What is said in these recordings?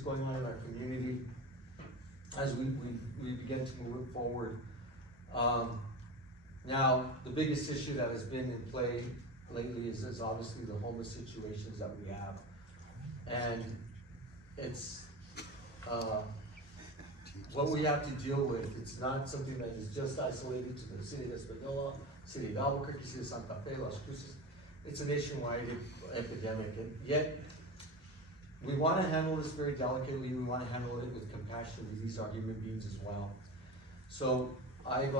is going on in our community as we begin to move it forward. Now, the biggest issue that has been in play lately is obviously the homeless situations that we have. And it's what we have to deal with. It's not something that is just isolated to the city of Española, city of Albuquerque, city of Santa Fe, Las Cruces. It's a nationwide epidemic, and yet we want to handle this very delicately. We want to handle it with compassion. These are human beings as well. So I've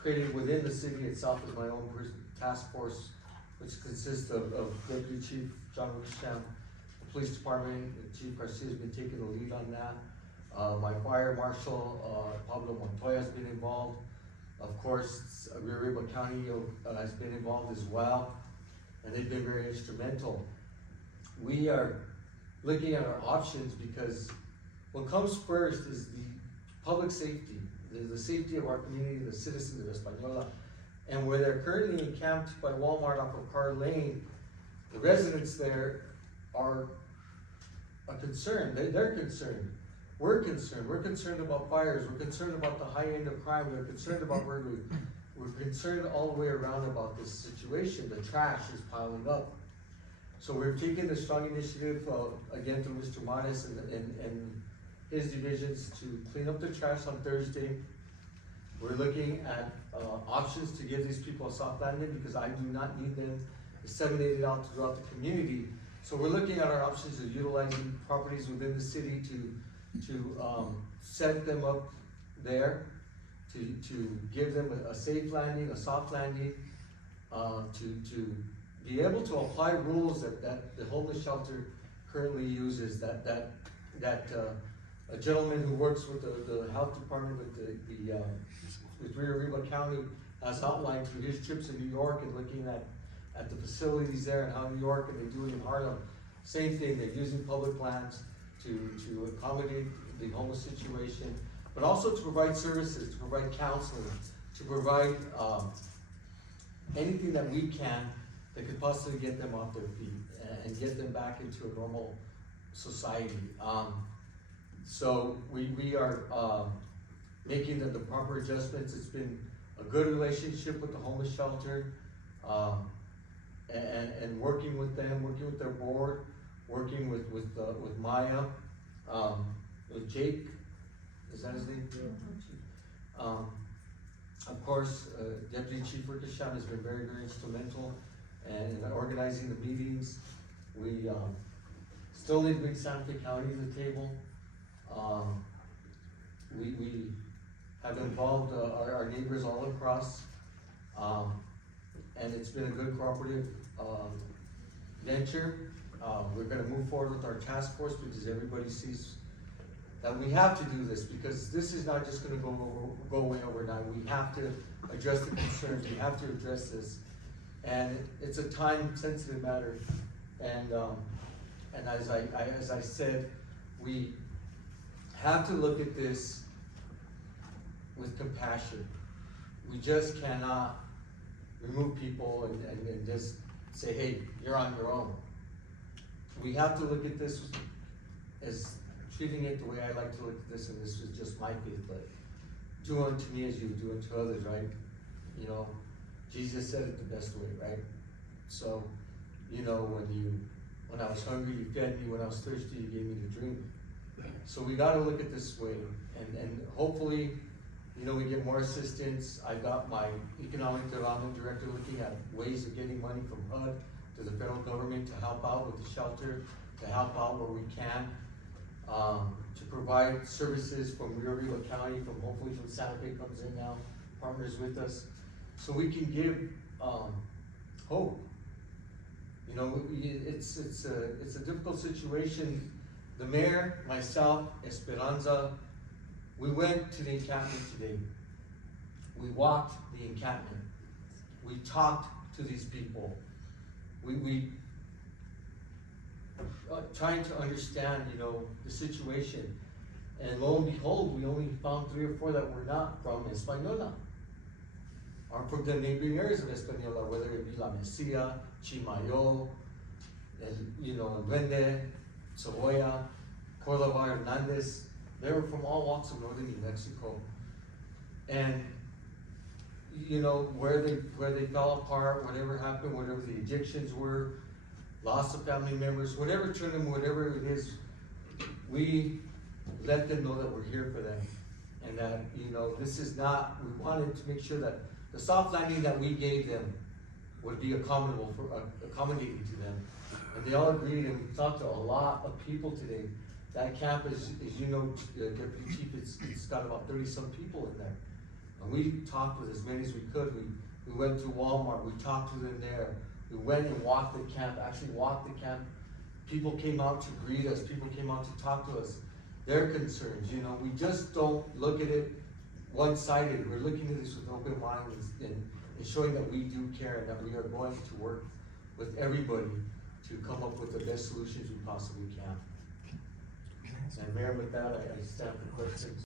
created within the city itself as my own task force, which consists of Deputy Chief John Luján, the Police Department, Chief Garcia has been taking the lead on that. My Fire Marshal, Pablo Montoya, has been involved. Of course, Rio Arriba County has been involved as well, and they've been very instrumental. We are looking at our options because what comes first is the public safety, the safety of our community, the citizens of Española. And where they're currently encamped by Walmart off of Carr Lane, the residents there are concerned. They're concerned. We're concerned. We're concerned about fires. We're concerned about the high end of crime. We're concerned about burglary. We're concerned all the way around about this situation. The trash is piling up. So we're taking the strong initiative, again, through Mr. Mares and his divisions to clean up the trash on Thursday. We're looking at options to give these people a soft landing because I do not need them disseminated out throughout the community. So we're looking at our options of utilizing properties within the city to set them up there, to give them a safe landing, a soft landing, to be able to apply rules that the homeless shelter currently uses, that a gentleman who works with the health department with Rio Arriba County has outlined through his trips in New York and looking at the facilities there and how New York and they do it in Harlem. Same thing, they're using public lands to accommodate the homeless situation, but also to provide services, to provide counseling, to provide anything that we can that could possibly get them off their feet and get them back into a normal society. So we are making the proper adjustments. It's been a good relationship with the homeless shelter, and working with them, working with their board, working with Maya, with Jake, is that his name? Yeah. Of course, Deputy Chief Ricochet has been very, very instrumental in organizing the meetings. We still need to bring Santa Fe County to the table. We have involved our neighbors all across, and it's been a good cooperative venture. We're going to move forward with our task force because everybody sees that we have to do this, because this is not just going to go away overnight. We have to address the concerns. We have to address this, and it's a time-sensitive matter. And as I said, we have to look at this with compassion. We just cannot remove people and just say, hey, you're on your own. We have to look at this as treating it the way I like to look at this, and this is just my faith, but do unto me as you do unto others, right? You know, Jesus said it the best way, right? So, you know, when I was hungry, you fed me. When I was thirsty, you gave me to drink. So we got to look at this way, and hopefully, you know, we get more assistance. I got my economic development director looking at ways of getting money from HUD to the federal government to help out with the shelter, to help out where we can, to provide services from Rio Arriba County, hopefully from Santa Fe comes in now, partners with us, so we can give hope. You know, it's a difficult situation. The mayor, myself, Esperanza, we went to the encampment today. We walked the encampment. We talked to these people. We trying to understand, you know, the situation. And lo and behold, we only found 3 or 4 that were not from Española, or from the neighboring areas of Española, whether it be La Mesilla, Chimayo, and, you know, Duende, Savoya, Boulevard, Hernandez, they were from all walks of northern New Mexico. And, you know, where they fell apart, whatever happened, whatever the evictions were, loss of family members, whatever turned them, whatever it is, we let them know that we're here for them. And that, you know, this is not, we wanted to make sure that the soft landing that we gave them would be accommodating to them. And they all agreed, and we talked to a lot of people today. That camp is, as you know, Deputy Chief, it's got about 30-some people in there. And we talked with as many as we could. We went to Walmart, we talked to them there. We went and walked the camp, actually walked the camp. People came out to greet us, people came out to talk to us. Their concerns, you know, we just don't look at it one-sided. We're looking at this with open minds and showing that we do care and that we are going to work with everybody to come up with the best solutions we possibly can. And Mayor, with that, I stand for questions.